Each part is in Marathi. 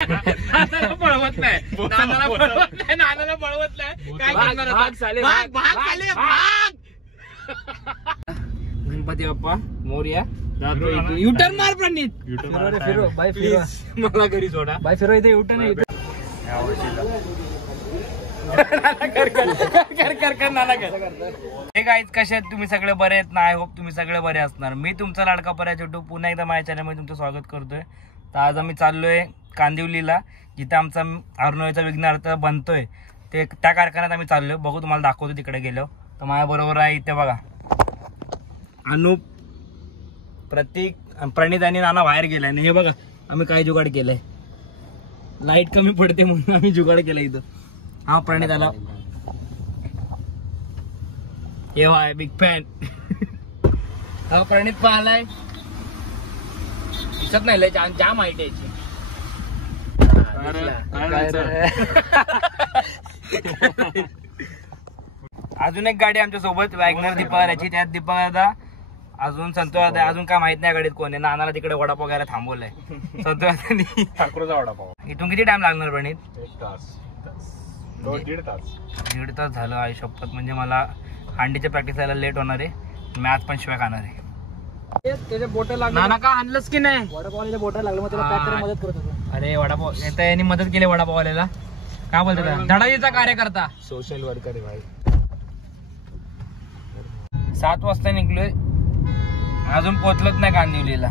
नानाला पळवत नाही, नानाला पळवत नाही. काय करणार गणपती बाप्पा मोरया. युटर्न मार प्रणित, फिरो बाय, फिरो मला घरी सोडा बाय, फिरो इथे युटर्न आहे. कसे आहेत तुम्ही सगळे बरे आहेत ना? आय होप तुम्ही सगळे बरे असणार. मी तुमचा लाडका पर्या छोटू पुन्हा एकदा माझ्या चॅनलमध्ये तुमचं स्वागत करतोय. तर आज आम्ही चाललोय कांदिवलीला, जिथे आमचा हरणोळीचा विघ्नार्थ बनतोय. ते त्या कारखान्यात आम्ही चाललोय. बघू, तुम्हाला दाखवतो तिकडे गेलो. तर माझ्या बरोबर आहे इथे बघा अनुप, प्रतीक, प्रणित आणि नाना बाहेर गेलाय. आणि हे बघा आम्ही काय जुगाड केलंय. लाईट कमी पडते म्हणून आम्ही जुगाड केलं इथं. हा प्रणित आला, हे वाय बिग फॅन. हा प्रणित पाहिलाय, दिसत नाही लय जाम माहिती याची. अजून एक गाडी आमच्या सोबत वॅगनर दीपक, त्यात दीपक दादा, अजून संतोष दादा, अजून काय माहित नाही गाडीत कोण आहे. नानाला तिकडे वडापाव घ्यायला थांबवलंय संतोष दादांनी. ठाकूरचा वडापाव. इथून किती टाइम लागणार प्रणित? 1 तास, 1.5 तास झालं. आई शपथ, म्हणजे मला हांडीच्या प्रॅक्टिस यायला लेट होणार आहे. मी आज पण शिवाय खाणार आहे. त्याचे बोट लागले. नाना का आणलंच की नाही? वडापाववाल्याच्या बोट लागलं, मग त्याला पॅक करायला मदत करत होतो. अरे वडापाव यांनी मदत केली वडापाववाल्याला. काय बोलतात, धडाईचा कार्यकर्ता, सोशल वर्कर आहे भाई. 7 वाजता निघलोय, अजून पोहोचलोच नाही कांदिवलीला.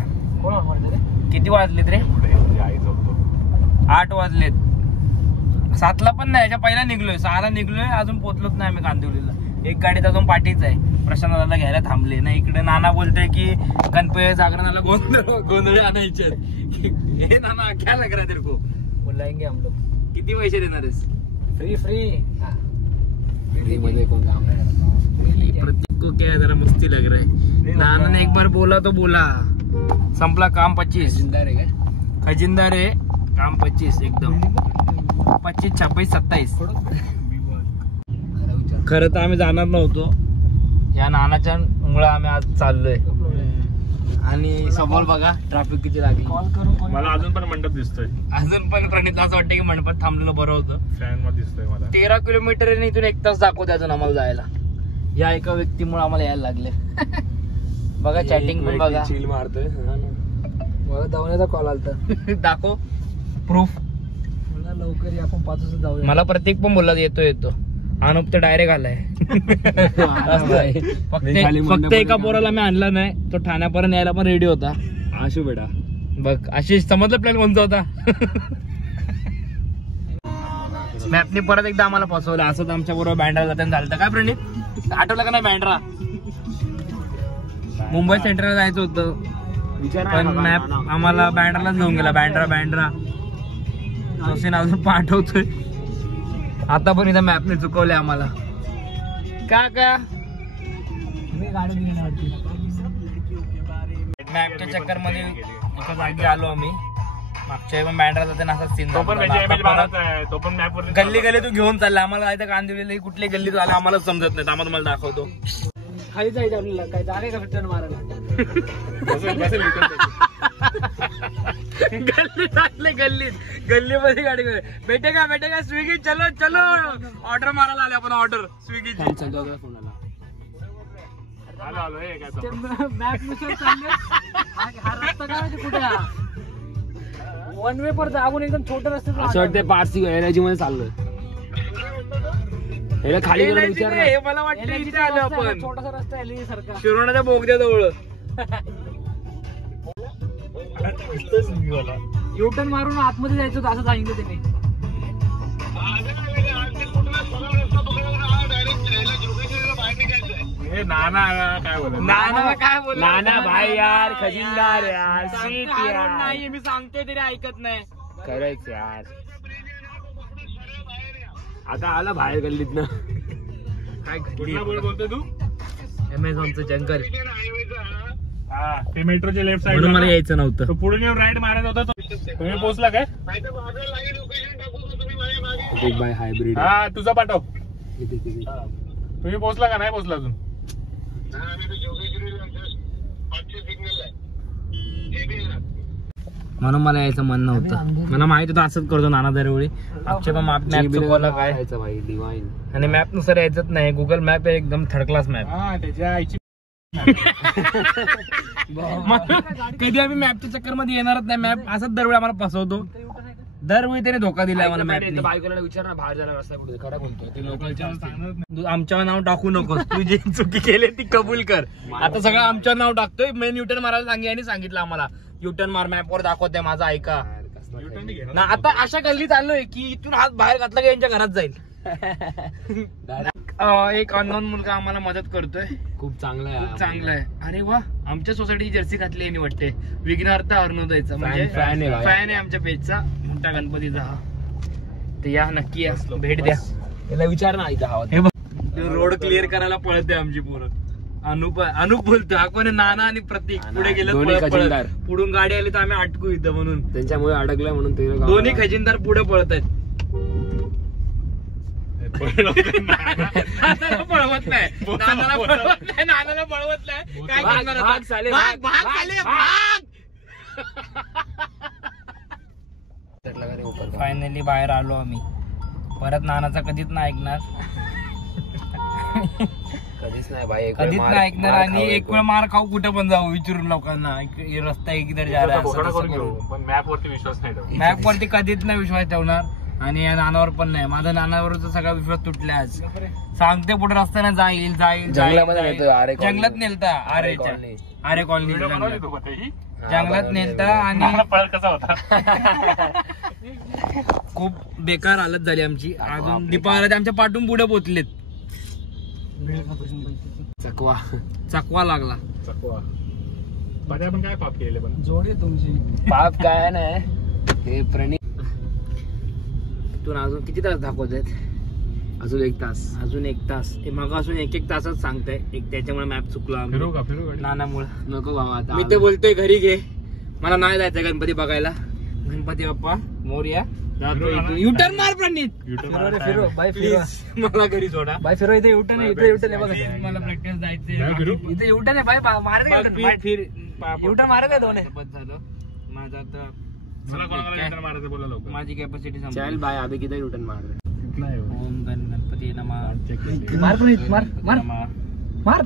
किती वाजलेत रे? 8 वाजलेत. 7ला पण नाही, याच्या पहिला निघलोय. 6ला निघलोय, अजून पोहोचलोच नाही आम्ही कांदिवलीला. एक गाडीत अजून पाठीच आहे. प्रशांत दादाला घ्यायला थांबले ना. इकडे नाना बोलतोय की गणपती जागरणाला गोंधळ आणायचे. हे नाना क्या लग रहा है तेरे को? बोलाएंगे हम लोग. किती पैसे देणार आहेस? फ्री मध्ये कोण काम नाही. प्रत्येक को क्या जरा मस्ती लग रहा है. नाना ने एक बार बोला तो बोला, संपला काम. 25 खजिनदार आहे काम. 25 एकदम 25, 26, 27. खरं तर आम्ही जाणार नव्हतो, या नानाच्या मुळे आम्ही आज चाललोय. आणि समोर बघा ट्रॅफिक किती लागली. मला अजून पण मंडप दिसतोय. अजून पण प्रणित असं वाटतं की मंडपात थांबलेलं बरं होतं. फॅन मध्ये दिसतोय मला. 13 किलोमीटर इथून 1 तास दाखवते अजून आम्हाला जायला. या एका व्यक्तीमुळे आम्हाला यायला लागले. बघा चॅटिंग पण बघा. चिल मारतोय. धावण्याचा कॉल आलता. दाखव प्रूफ. लवकर या, आपण 5 वाजता जाऊया. मला प्रत्येक पण बोलला येतो. अनुप तर डायरेक्ट आलाय. फक्त एका पोराला मी आणला नाही, तो ठाण्यापर्यंत यायला पण रेडी होता. आशू बेटा बघ, अशी समजलं प्लॅन कोणता होता. मॅपने परत एकदा आम्हाला फसवलं. असंच आमच्या बरोबर बँड्रा जाताना झालं. काय प्रणित, आठवलं का नाही बँड्रा? मुंबई सेंट्रलला जायचं होतं, पण मॅप आम्हाला बँड्रालाच घेऊन गेला. बँड्रा जोशीन अजून पाठवतोय. आता पण इथं मॅपने चुकवले आम्हाला. का मॅपच्या चक्कर मध्ये एका जागी आलो आम्ही. मागच्या पण बँड्रा जाताना असा सीन. गल्ली तू घेऊन चालला आम्हाला. काय तर कांदिवलीला कुठली गल्ली आला आम्हाला समजत नाही. आम्हाला तुम्हाला दाखवतो. खाली जायचं आपल्याला, काय जागा का रिटर्न मारायला. गल्लीमध्ये गाडी भेटेगा स्विगी. चलो ऑर्डर मारायला आले आपण. ऑर्डर स्विगीची. कुठे वन वे पर जागून एकदम छोटं रस्ते. असं वाटतं पारसी एलआयजी मध्ये चाललोय. खाली मला वाटतं आलो आपण. छोटासा रस्ता एलआयजी सारखा शिरोणाच्या बोगद्याजवळ. युटर्न मारून आतमध्ये जायचं होतं असं सांगितलं त्यांनी. नाना काय बोल. नाना भाई यार, खजिनदार यार, सीट यार. नाही मी सांगतोय तरी ऐकत नाही. खरंच यार. आता आला बाहेर गल्लीत ना. काय बोलतो तू? अमेझॉनचं जंगल. ते मेट्रोच्या लेफ्ट साइड मला यायचं नव्हतं. पुढे येऊन राईड मारायचा होता. तुम्ही पोहोचला काय? Bye hybrid. हा तुझा पाठव. तुम्ही पोहोचला का? नाही पोहोचला अजून. म्हणून मला यायचं मन नव्हतं. मला माहित होतं असंच करतो नाना दरवेळी. आमचे पण मॅप चुकवला काय आणि मॅप नुसार यायचंच नाही. गुगल मॅप एकदम थर्ड क्लास मॅप. त्याच्या आईची कधी आम्ही मॅपच्या चक्कर मध्ये येणारच नाही. मॅप असंच दरवेळी आम्हाला फसवतो. दरवेळी त्याने धोका दिलाय मला. मॅप बायकोला विचार ना बाहेर जायला रस्ता कुठे खरा बोलतो ते लोकांच्या आमच्यावर नाव टाकू नको. तू जी चुकी केली ती कबूल कर. आता सगळं आमच्यावर नाव टाकतोय. मेन युटर्न मारायला सांगितलं आम्हाला. युटर्न मार मॅपवर दाखवते माझा ऐका ना. आता अशा गल्लीत आलोय की इथून हात बाहेर घातला की यांच्या घरात जाईल. एक अननोन मुलगा आम्हाला मदत करतोय. खूप चांगला आहे. खूप चांगलं आहे. अरे वा, आमच्या सोसायटी जर्सी घातली यांनी वाटते. विघ्नहर्ता अरुणोदयचा म्हणजे फॅन आहे आमच्या पेजचा. मोठा गणपतीचा हा. तर या नक्की या, भेट द्या. त्याला विचार ना इथं हवा. हे बघ रोड क्लिअर करायला पळते आमची पोरं. अनुप बोलतो. हा कोणी नाना आणि प्रतीक पुढे गेलं. पुढून गाडी आली तर आम्ही अटकू इथं म्हणून. त्यांच्यामुळे अडकलाय म्हणून ते दोन्ही खजिनदार पुढे पळत आहेत. नानाला पळवत नाही. नानाला पळवत नाही. काय करणार? फायनली बाहेर आलो आम्ही. परत नानाचा कधीच नाही ऐकणार. कधीच नाही भाई. कधीच नाही ऐकणार. आणि एक वेळ मार खाऊ कुठं पण जाऊ विचारून लोकांना. रस्ता किधर जा रहा है. मॅप वरती विश्वास नाही. मॅप वरती कधीच नाही विश्वास ठेवणार. आणि या नानावर पण नाही. माझा नानावरचा सगळा विश्वास तुटला आज. सांगते पुढे रस्त्याने जाईल. जंगलात नेलता. आरे कॉलनी जंगलात नेलता. आणि कसा होता. खूप बेकार हालत झाली आमची. अजून दीपावली आमच्या पाठून पुढे पोचलेत. चकवा लागला. पण काय पाप केले पण जोडी तुमची. पाप काय नाही हे प्रणित. अजून किती तास दाखवत आहेत? अजून 1 तास. अजून 1 तास. ते मग असून 1 तासच सांगताय. त्याच्यामुळे मॅप चुकला नानामुळे. नको बाबा. मी ते बोलतोय घरी घे. मला नाही जायचं गणपती बघायला. गणपती बाप्पा मोरया. युटर्न मार प्रणित. मला घरी सोडा. बाय फिरो. इथे युटर्न आहे. इथे युटर्न आहे बघा. मला प्रॅक्टिस जायचं. इथे युटर्न आहे बाय. मारत युटर्न मारत आहे दोन. झालं माझं आता. बोला माझी कॅपॅसिटी चल बाय. अभी किती युटर्न मार रहे. ओम गणपती नमः. मार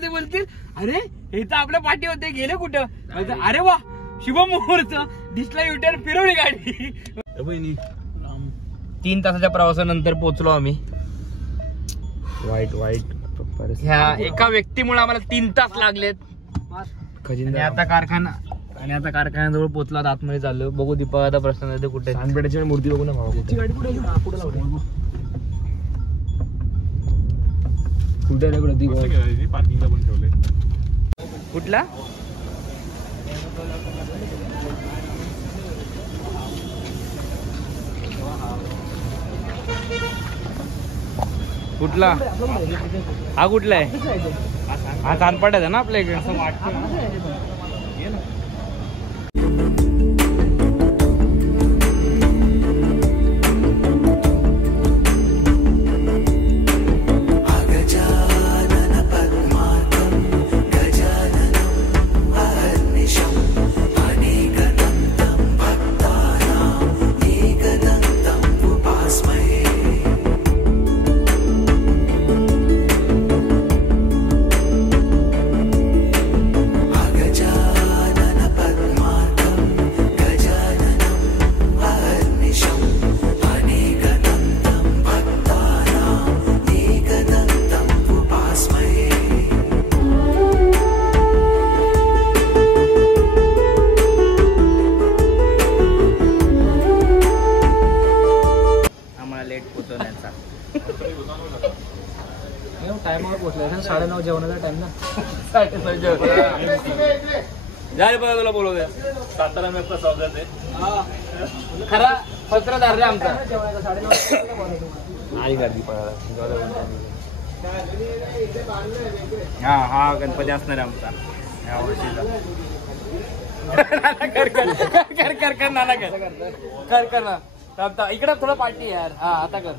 ते बोलतील अरे हे तर आपल्या पाठी होते गेले कुठं. अरे वा शुभमुहूर्त दिसला. युटर्न फिरवली गाडी. 3 तासाच्या प्रवासानंतर पोहोचलो आम्ही. वाईट ह्या एका व्यक्तीमुळे आम्हाला 3 तास लागलेत. आणि आता कारखान्याजवळ पोहोचला. आतमध्ये चाललो. बघू दीपावली प्रश्न कुठे. सानपेठाची मूर्ती बघू ना भावा. गाडी कुठे पार्किंगला पण ठेवले. कुठला कुठला हा कुठला आहे. हा कानपाड्याचा ना आपल्या इकडे. असं वाटतं. टायमावर पोहोचलाय ना. 9:30 जेवणाचा टाइम ना. जाय बघा तुला बोलवतोय. सातारा मेपचा स्वागत आहे. खरा पत्रधार रे आमचा. आई गर्दी पळाला. हा गणपती असणार आहे आमचा या वर्षीचा. कर नाना कर ना. इकडे थोडं पार्टी यार. हा आता कर.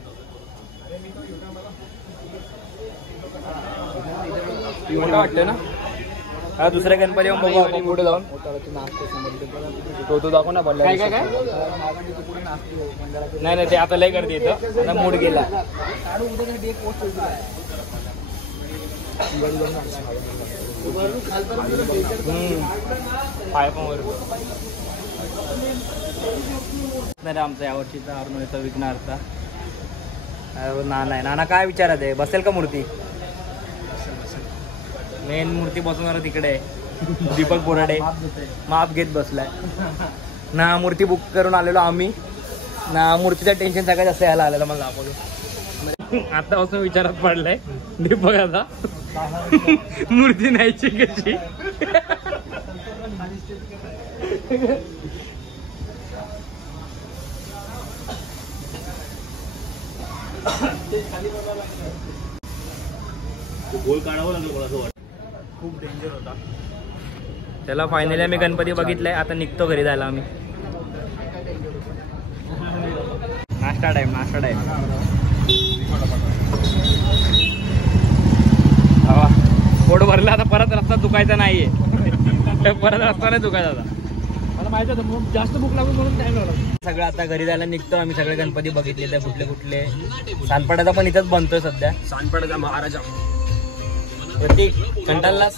वाटतं ना. हा दुसऱ्या गणपती येऊन बघू आपण पुढे जाऊन. तो दाखव ना पडला. काय काय काय नाही नाही ते आता लय गर्दी येतं. आता मूड गेला. पाय पण वर नाही आमचा यावर्षीचा हरनोळीचा विघ्नहर्ता नाना आहे. नाना काय विचारात आहे? बसेल का मूर्ती? मेन मूर्ती बसवणार तिकडे आहे. दीपक बोराडे माप घेत बसलाय ना. मूर्ती बुक करून आलेलो आम्ही ना. मूर्तीचं टेन्शन सगळ्यात जास्त यायला आलेलं मला दाखवतो. आतापासून विचारात पडलाय दीपक आता मूर्ती न्यायची कशी. गोल काढावं लागेल असं वाटतं. खूप डेंजर होता. त्याला फायनली आम्ही गणपती बघितलाय. आता निघतो घरी जायला आम्ही. नाश्ता टाइम नाश्ता टाइम. पोट भरला आता. परत रस्ता दुखायचा नाहीये. परत रस्ता नाही दुखायचा आता. मला माहिती होतं जास्त भूक लागून म्हणून टाइम लागला. सगळं आता घरी जायला निघतो आम्ही. सगळे गणपती बघितले तर कुठले कुठले. सांनपाड्याचा पण इथंच बनतोय सध्या. सांनपाड्याचा महाराजा. प्रतीक कंटाळलास?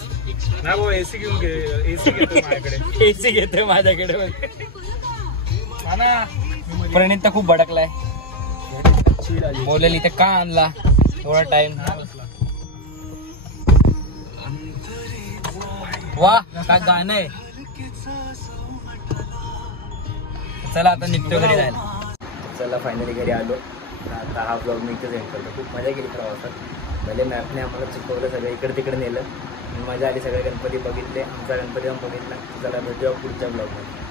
नाही भाऊ एसी घेऊन घे. एसी घेतोय माझ्याकडे. एसी घेतोय माझ्याकडे. प्रणित तर खूप भडकलाय. बोलेल इथे का आणला थोडा टाइम. वा काय गाणं आहे. चला आता निघतो घरी जायला. चला फायनली घरी आलो. आता हा ब्लॉग मी इथेच एंड करतो. खूप मजा केली प्रवासात. भले मॅपने आम्हाला चुकवलं. सगळं इकडे तिकडे नेलं. मजा आली. सगळे गणपती बघितले. आमचा गणपती पण बघितला. चला भेटूया पुढच्या ब्लॉगमध्ये.